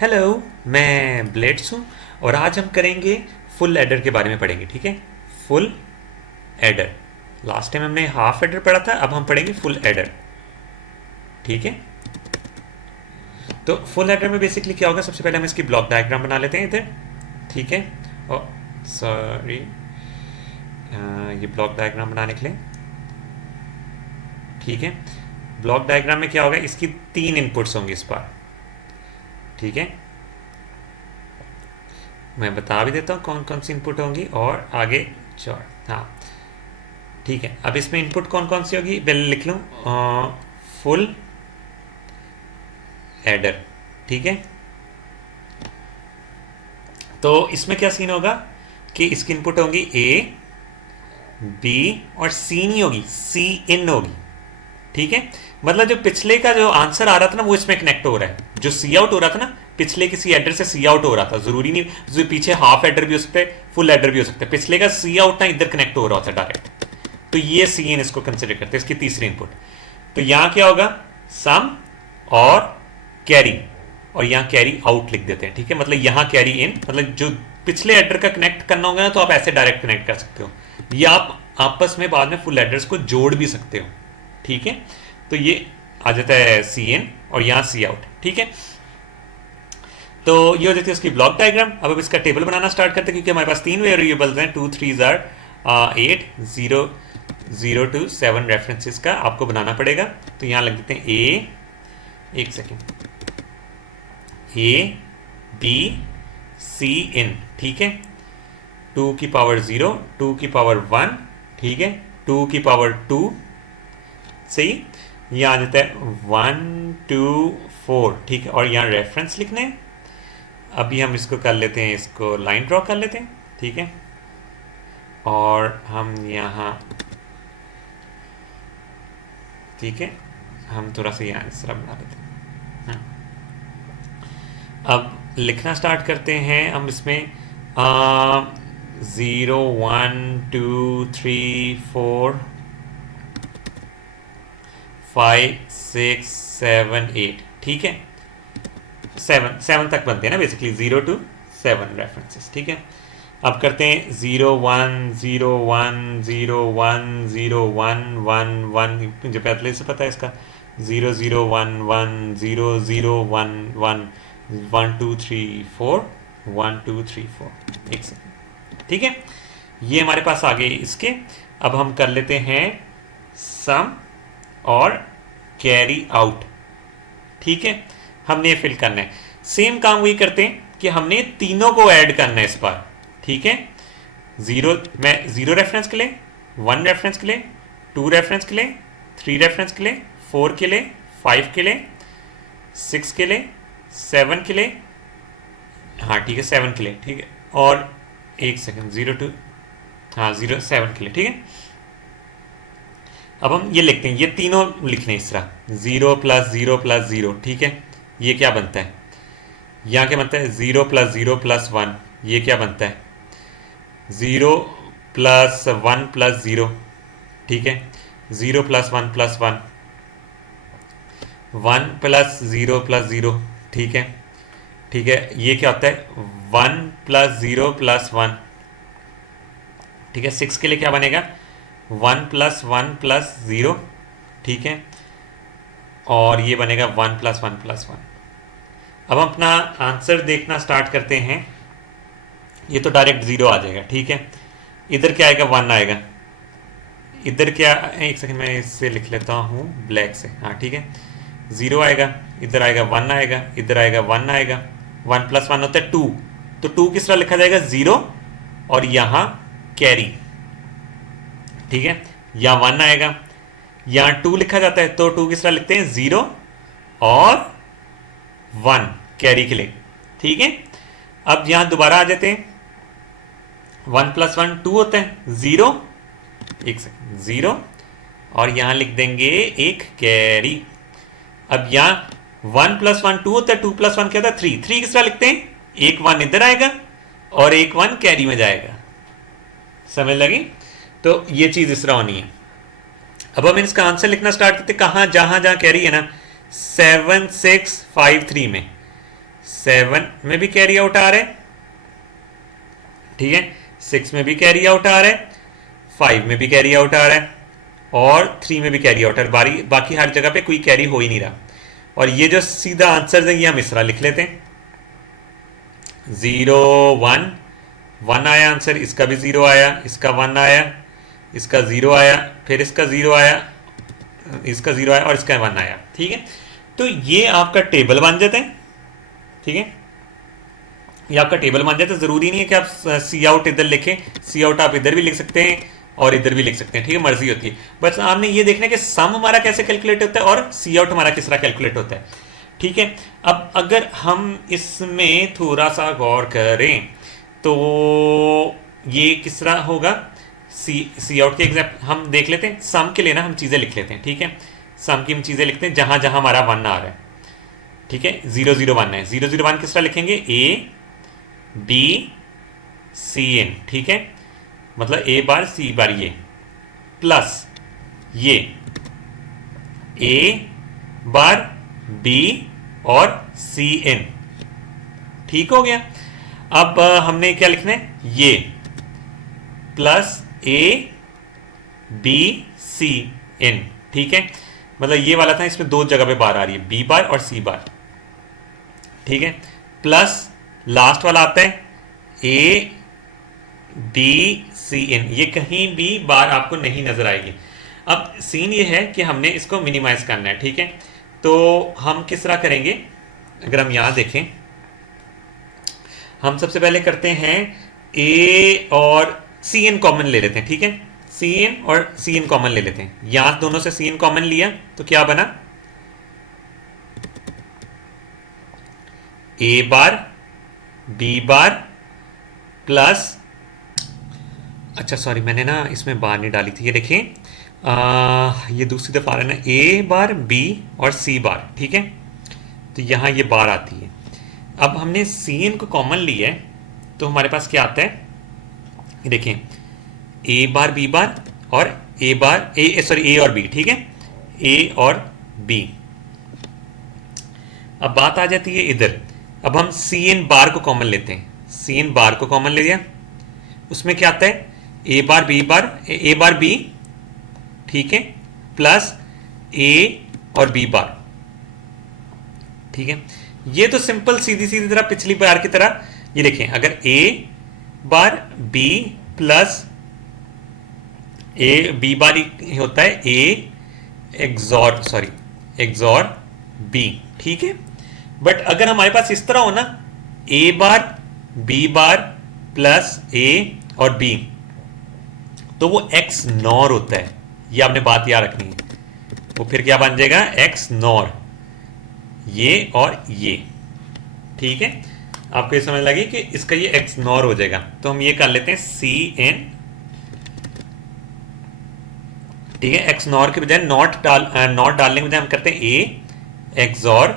Hello, मैं blades हूँ और आज हम करेंगे फुल एडर के बारे में पढ़ेंगे। ठीक है, फुल एडर। लास्ट टाइम हमने हाफ एडर पढ़ा था, अब हम पढ़ेंगे फुल एडर। ठीक है, तो फुल एडर में बेसिकली क्या होगा, सबसे पहले हम इसकी ब्लॉक डायग्राम बना लेते हैं इधर। ठीक है, और सॉरी, ये ब्लॉक डायग्राम बनाने के लिए। ठीक है, ब्लॉक डायग्राम में क्या होगा, इसकी 3 इनपुट्स होंगी इस बार। ठीक है, मैं बता भी देता हूँ कौन कौन सी इनपुट होंगी और आगे चौड़। हाँ ठीक है, अब इसमें इनपुट कौन कौन सी होगी पहले लिख लूँ। Full adder. ठीक है, तो इसमें क्या सीन होगा कि इसकी इनपुट होंगी ए, बी और सी नहीं होगी, सी इन होगी। ठीक है, मतलब जो पिछले का जो आंसर आ रहा था ना वो इसमें कनेक्ट हो रहा है। जो सी आउट हो रहा था ना, पिछले किसी एडर से सी आउट हो रहा था, जरूरी नहीं जो पीछे हाफ एडर भी हो सकता है, फुल एडर भी हो सकता है। पिछले का सी आउट ना इधर कनेक्ट हो रहा होता है डायरेक्ट, तो ये सी इन इसको कंसिडर करते हैं, इसकी तीसरी इनपुट। तो यहां क्या होगा, सम और कैरी, और यहां कैरी आउट लिख देते हैं। ठीक है, मतलब यहां कैरी इन, मतलब जो पिछले एडर का कनेक्ट करना होगा ना तो आप ऐसे डायरेक्ट कनेक्ट कर सकते हो, या आप आपस में बाद में फुल एडर्स को जोड़ भी सकते हो। ठीक है, तो ये आ जाता है सी इन और यहां सी आउट। ठीक है, तो ये हो जाती है उसकी ब्लॉक डायग्राम। अब इसका टेबल बनाना स्टार्ट करते हैं, क्योंकि हमारे पास 3 वेरिएबल्स हैं, 2 3 आर 8, 0 0 to 7 रेफरेंसेस का आपको बनाना पड़ेगा। तो यहां लग देते हैं ए, एक सेकेंड, ए बी सी इन। ठीक है, 2 की पावर 0, 2 की पावर 1, ठीक है, 2 की पावर 2, सही। यहाँ आ जाता है 1 2 4। ठीक है, और यहाँ रेफरेंस लिखने हैं। अभी हम इसको कर लेते हैं, इसको लाइन ड्रॉ कर लेते हैं। ठीक है, और हम यहाँ, ठीक है, हम थोड़ा सा यहाँ इस तरह बना लेते हैं। अब लिखना स्टार्ट करते हैं हम इसमें 0 1 2 3 4 5 6 7 8। ठीक है, 7 तक बनते हैं ना बेसिकली, 0 to 7 रेफरेंसेस। ठीक है, अब करते हैं 0 1 0 1 0 1 0 1 1 1, मुझे पहले से पता है इसका। 0 0 1 1 0 0 1 1 1 2 3 4 1 2 3 4। एक सेकेंड। ठीक है, ये हमारे पास आ गए इसके। अब हम कर लेते हैं सम और कैरी आउट। ठीक है, हमने ये फिल करना है। सेम काम वही करते हैं कि हमने तीनों को ऐड करना है इस बार। ठीक है, 0 मैं 0 रेफरेंस के लिए, 1 रेफरेंस के लिए, 2 रेफरेंस के लिए, 3 रेफरेंस के लिए, 4 के लिए, 5 के लिए, 6 के लिए, 7 के लिए। हाँ ठीक है, 7 के लिए। ठीक है, और एक सेकंड, 0 2, हाँ 0 7 के लिए। ठीक है, अब हम ये लिखते हैं, ये तीनों लिखने इस तरह, 0 + 0 + 0। ठीक है, ये क्या बनता है, यहाँ क्या बनता है, 0 + 0 + 1। ये क्या बनता है, 0 + 1 + 0। ठीक है, 0 + 1 + 1, 1 + 0 + 0। ठीक है, ठीक है, ये क्या होता है, 1 + 0 + 1। ठीक है, 6 के लिए क्या बनेगा, 1 + 1 + 0। ठीक है, और ये बनेगा 1 + 1 + 1। अब हम अपना आंसर देखना स्टार्ट करते हैं। ये तो डायरेक्ट 0 आ जाएगा। ठीक है, इधर क्या आएगा, 1 आएगा। इधर क्या, एक सेकंड मैं इससे लिख लेता हूँ ब्लैक से। हाँ ठीक है, 0 आएगा, इधर आएगा 1 आएगा, इधर आएगा 1 आएगा। 1 + 1 होता है 2, तो 2 किस तरह लिखा जाएगा, 0 और यहाँ कैरी। ठीक है, यहाँ 1 आएगा, यहाँ 2 लिखा जाता है, तो 2 किस तरह लिखते हैं, 0 और 1 कैरी के लिए। ठीक है, अब यहां दोबारा आ जाते हैं, 1 + 1 2 होता है, 0, एक सेकंड, 0 और यहां लिख देंगे एक कैरी। अब यहां 1 + 1 2 होता है, 2 + 1 क्या होता है, 3। 3 किस तरह लिखते हैं, एक 1 इधर आएगा और एक 1 कैरी में जाएगा। समझ लगी, तो ये चीज इस तरह होनी है। अब हम इसका आंसर लिखना स्टार्ट करते, कहां, जहां जहां कैरी है ना, 7 6 5 3 में। 7 में भी कैरी आउट आ रहा है, ठीक है, 6 में भी कैरी आउट आ रहा है, 5 में भी कैरी आउट आ रहा है, और 3 में भी कैरी आउट आ रहा है। बाकी हर जगह पे कोई कैरी हो ही नहीं रहा। और ये जो सीधा आंसर है ये हम इस तरह लिख लेते हैं, 0 1 1 आया आंसर, इसका भी 0 आया, इसका 1 आया, इसका 0 आया, फिर इसका 0 आया, इसका 0 आया, और इसका 1 आया। ठीक है, तो ये आपका टेबल बन जाता है। ठीक है, ये आपका टेबल बन जाता है। ज़रूरी नहीं है कि आप सी आउट इधर लिखें, सी आउट आप इधर भी लिख सकते हैं और इधर भी लिख सकते हैं। ठीक है, मर्जी होती है। बस आपने ये देखना है कि सम हमारा कैसे कैलकुलेट होता है और सी आउट हमारा किस तरह कैलकुलेट होता है। ठीक है, अब अगर हम इसमें थोड़ा सा गौर करें तो ये किस तरह होगा, सी आउट के एग्जाम्पल हम देख लेते हैं। सम के लिए ना हम चीज़ें लिख लेते हैं। ठीक है, सम की हम चीज़ें लिखते हैं जहाँ जहाँ हमारा 1 आ रहा है। ठीक है, 0 0 1 है, 0 0 1 किस तरह लिखेंगे, ए बी सी एन। ठीक है, मतलब ए बार सी बार ये, प्लस ये ए बार बी और सी एन। ठीक हो गया। अब हमने क्या लिखना है, ये plus A B C N. ठीक है, मतलब ये वाला था, इसमें दो जगह पे बार आ रही है, बी बार और सी बार। ठीक है, प्लस लास्ट वाला आता है ए बी सी एन, ये कहीं भी बार आपको नहीं नजर आएगी। अब सीन ये है कि हमने इसको मिनिमाइज करना है। ठीक है, तो हम किस तरह करेंगे, अगर हम यहां देखें, हम सबसे पहले करते हैं ए और सी एन कॉमन ले लेते हैं। ठीक है, सी एन और सी एन कॉमन ले लेते हैं। यहां दोनों से सी एन कॉमन लिया तो क्या बना, ए बार बी बार प्लस, अच्छा सॉरी मैंने ना इसमें बार नहीं डाली थी, ये देखें, ये दूसरी दफ़ा आ रहा है ना, ए बार बी और सी बार। ठीक है, तो यहाँ ये बार आती है। अब हमने सी एन को कॉमन लिया है तो हमारे पास क्या आता है, ये देखें, ए बार बी बार और ए बार ए और बी। ठीक है, ए और बी। अब बात आ जाती है इधर, अब हम सी एन बार को कॉमन लेते हैं, सी एन बार को कॉमन ले लिया, उसमें क्या आता है, A bar B bar, A bar B, ठीक है, प्लस ए और बी बार। ठीक है, ये तो सिंपल सीधी सीधी तरह पिछली बार की तरह, ये देखें, अगर A bar B plus A B bar होता है ए एक्सॉर बी। ठीक है, बट अगर हमारे पास इस तरह हो ना, ए बार बी बार प्लस ए और बी, तो वो एक्स नॉर होता है। ये आपने बात याद रखनी है। वो फिर क्या बन जाएगा, एक्स नॉर, ये और ये। ठीक है, आपको ये समझ लगी कि इसका ये एक्स नॉर हो जाएगा। तो हम ये कर लेते हैं सी एन, ठीक है, एक्स नॉर के बजाय नॉट डालने के बजाय हम करते हैं ए एक्सॉर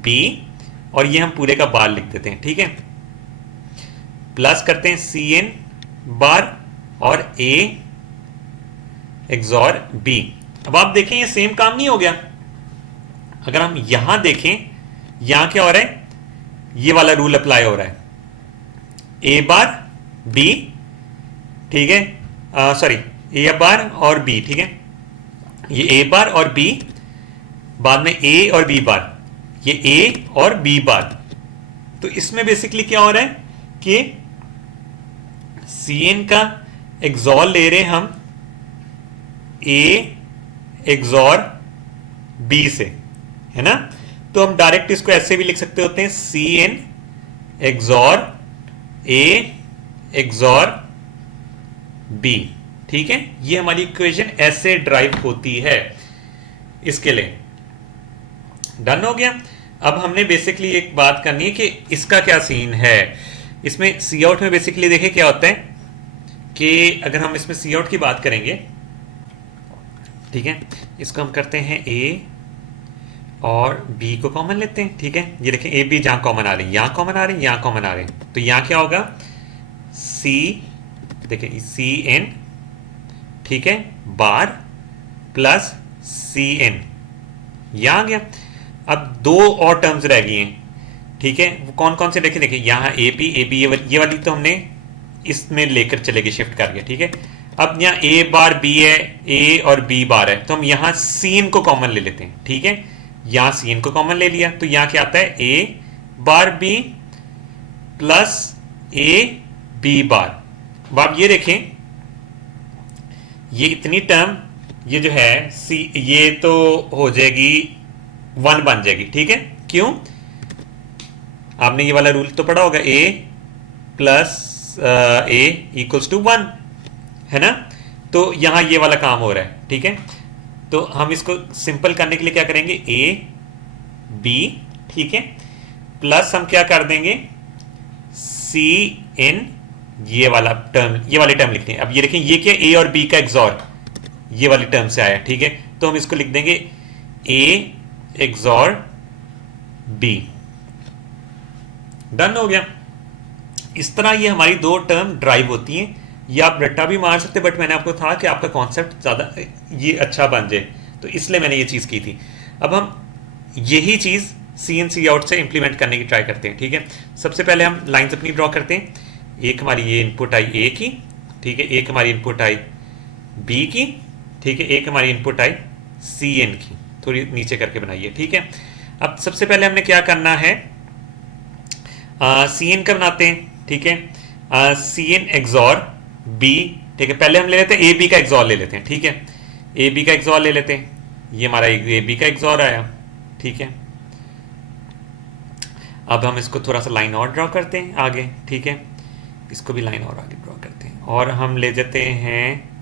बी, और ये हम पूरे का बार लिख देते हैं। ठीक है, प्लस करते हैं सी एन बार और ए एक्सॉर बी। अब आप देखें ये सेम काम नहीं हो गया। अगर हम यहां देखें, यहां क्या हो रहा है, ये वाला रूल अप्लाई हो रहा है, ए बार बी, ठीक है, सॉरी ए बार और बी। ठीक है, ये ए बार और बी, बाद में ए और बी बार, ये ए और बी बार। तो इसमें बेसिकली क्या हो रहा है कि सी एन का एक्सॉर ले रहे हैं हम ए एक्सॉर बी से, है ना। तो हम डायरेक्ट इसको ऐसे भी लिख सकते होते हैं, C N XOR A XOR B. ठीक है, ये हमारी इक्वेशन ऐसे ड्राइव होती है। इसके लिए डन हो गया। अब हमने बेसिकली एक बात करनी है कि इसका क्या सीन है। इसमें सी आउट में बेसिकली देखिए क्या होता है कि अगर हम इसमें सी आउट की बात करेंगे, ठीक है, इसको हम करते हैं ए और बी को कॉमन लेते हैं। ठीक है, ये देखें, ए बी जहां कॉमन आ रही है, यहां कॉमन आ रही है, यहां कॉमन आ रहे हैं, तो यहां क्या होगा, सी, देखें सी एन, ठीक है, बार प्लस सी एन, यहां आ गया। अब दो और टर्म्स रह गई हैं, ठीक है, वो कौन कौन से देखे, देखिए यहाँ ए बी ये वाली तो हमने इसमें लेकर चले गए, शिफ्ट कर गया। ठीक है, अब यहाँ ए बार बी है, ए और बी बार है, तो हम यहाँ सी एन को कॉमन ले लेते हैं। ठीक है, यहाँ सी एन को कॉमन ले लिया, तो यहाँ क्या आता है, A bar B plus A B bar. अब आप ये देखें, ये इतनी टर्म ये जो है सी, ये तो हो जाएगी 1 बन जाएगी। ठीक है, क्यों, आपने ये वाला रूल तो पढ़ा होगा, ए प्लस ए इक्वल्स टू 1, है ना। तो यहां ये वाला काम हो रहा है। ठीक है, तो हम इसको सिंपल करने के लिए क्या करेंगे, ए बी, ठीक है, प्लस हम क्या कर देंगे, सी इन, ये वाला टर्म, ये वाली टर्म लिखते हैं। अब ये देखें, ये क्या, ए और बी का एक्सॉर ये वाली टर्म से आया। ठीक है, तो हम इसको लिख देंगे ए एक्सॉर बी, डन हो गया। इस तरह ये हमारी दो टर्म ड्राइव होती हैं। ये आप रट्टा भी मार सकते, बट मैंने आपको था कि आपका कॉन्सेप्ट ज़्यादा ये अच्छा बन जाए, तो इसलिए मैंने ये चीज़ की थी। अब हम यही चीज़ सी इन सी आउट से इंप्लीमेंट करने की ट्राई करते हैं। ठीक है, सबसे पहले हम लाइन्स अपनी ड्रॉ करते हैं। एक हमारी ये इनपुट आई ए की, ठीक है, एक हमारी इनपुट आई बी की, ठीक है, एक हमारी इनपुट आई सी एन की, थोड़ी नीचे करके बनाइए। ठीक है, अब सबसे पहले हमने क्या करना है, सी एन का बनाते हैं। ठीक है, सी एन एक्सॉर बी, ठीक है, पहले हम ले लेते हैं ए बी का एक्सॉर ले लेते हैं। ठीक है, ए बी का एक्सॉर ले लेते हैं, ये हमारा ए बी का एक्सॉर आया। ठीक है, अब हम इसको थोड़ा सा लाइन और ड्रॉ करते हैं आगे। ठीक है, इसको भी लाइन और आगे ड्रॉ करते हैं, और हम ले जाते हैं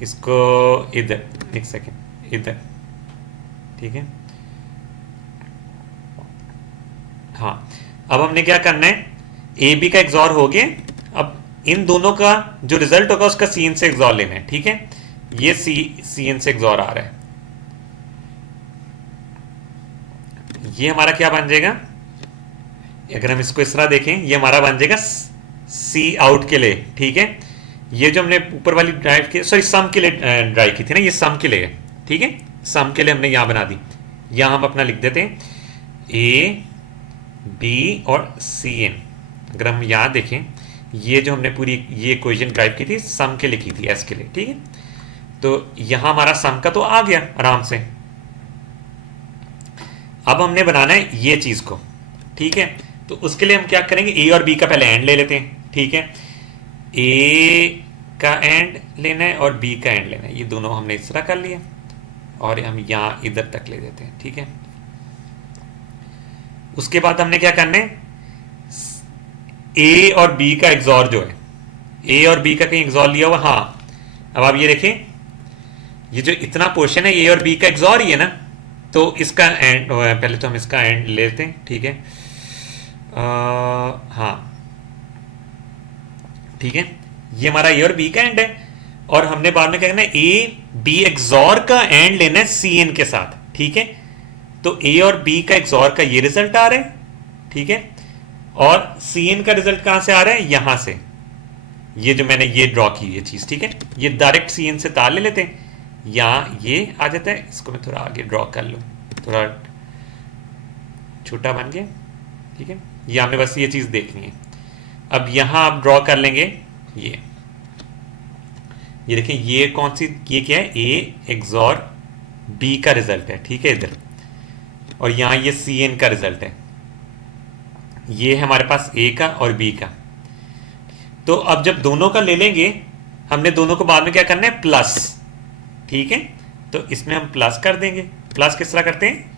इसको इधर, एक सेकेंड, इधर। ठीक है, हाँ, अब हमने क्या करना है, ए बी का एक्सॉर हो गया। अब इन दोनों का जो रिजल्ट होगा उसका सी एन से एक्सॉर लेना है। ठीक है, ये सी एन से एक्सॉर आ रहा है, ये हमारा क्या बन जाएगा, अगर हम इसको इस तरह देखें, ये हमारा बन जाएगा सी आउट के लिए। ठीक है, ये जो हमने ऊपर वाली ड्राइव की, सॉरी सम के लिए ड्राइव की थी ना, ये सम के लिए है। ठीक है, सम के लिए हमने यहां बना दी, यहां हम अपना लिख देते हैं ए बी और सी एन। अगर हम यहां देखें, ये जो हमने पूरी ये इक्वेशन ड्राइव की थी सम के लिए की थी, एस के लिए। ठीक है, तो यहां हमारा सम का तो आ गया आराम से। अब हमने बनाना है ये चीज को। ठीक है, तो उसके लिए हम क्या करेंगे, ए और बी का पहले एंड ले लेते हैं। ठीक है, ए का एंड लेना है और बी का एंड लेना है, ये दोनों हमने इस तरह कर लिया, और हम यहां इधर तक ले देते हैं। ठीक है, उसके बाद हमने क्या करना है, ए और बी का एक्सॉर जो है, ए और बी का कहीं एक्सॉर लिया हुआ, हाँ। अब आप ये देखें, ये जो इतना पोर्शन है ए और बी का एक्सॉर ही है ना, तो इसका एंड, पहले तो हम इसका एंड लेते हैं। ठीक है, हाँ, ठीक है, ये हमारा ए और बी का एंड है, और हमने बाद में क्या करना है, ए बी एक्सॉर का एंड लेना है सी एन के साथ। ठीक है, तो ए और बी का एक्सॉर का ये रिजल्ट आ रहा है। ठीक है, और सी एन का रिजल्ट कहां से आ रहा है, यहां से, ये जो मैंने ये ड्रॉ की ये चीज। ठीक है, ये डायरेक्ट सी एन से तार ले लेते हैं, यहां ये आ जाता है। इसको मैं थोड़ा आगे ड्रॉ कर लूं, थोड़ा छोटा बन गया। ठीक है, ये हमें बस ये चीज देखनी है। अब यहां आप ड्रॉ कर लेंगे, ये देखें, ये कौन सी, ये क्या है, ए एक्सॉर बी का रिजल्ट है। ठीक है, इधर, और यहां ये सी एन का रिजल्ट है, ये है हमारे पास ए का और बी का। तो अब जब दोनों का ले लेंगे, हमने दोनों को बाद में क्या करना है, प्लस। ठीक है, तो इसमें हम प्लस कर देंगे। प्लस किस तरह करते हैं,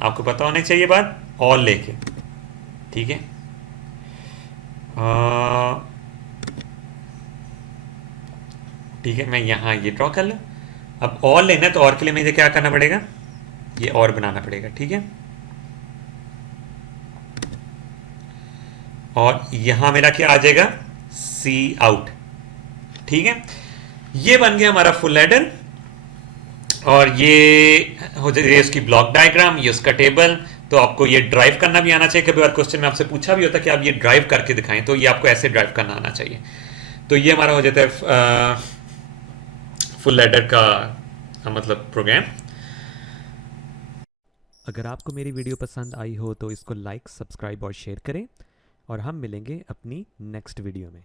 आपको पता होना चाहिए बात, और लेके। ठीक है, ठीक है, मैं यहां ये ड्रॉ कर लूं। अब और लेना है, तो और के लिए मुझे क्या करना पड़ेगा, ये और बनाना पड़ेगा। ठीक है, और यहां मेरा क्या आ जाएगा, सी आउट। ठीक है, ये बन गया हमारा फुल एडर, और ये हो जाए इसकी ब्लॉक डायग्राम, ये उसका टेबल। तो आपको ये ड्राइव करना भी आना चाहिए। कभी और क्वेश्चन में आपसे पूछा भी होता कि आप ये ड्राइव करके दिखाएं, तो ये आपको ऐसे ड्राइव करना आना चाहिए। तो ये हमारा हो जाता है फुल एडर का मतलब प्रोग्राम। अगर आपको मेरी वीडियो पसंद आई हो तो इसको लाइक, सब्सक्राइब और शेयर करें और हम मिलेंगे अपनी नेक्स्ट वीडियो में।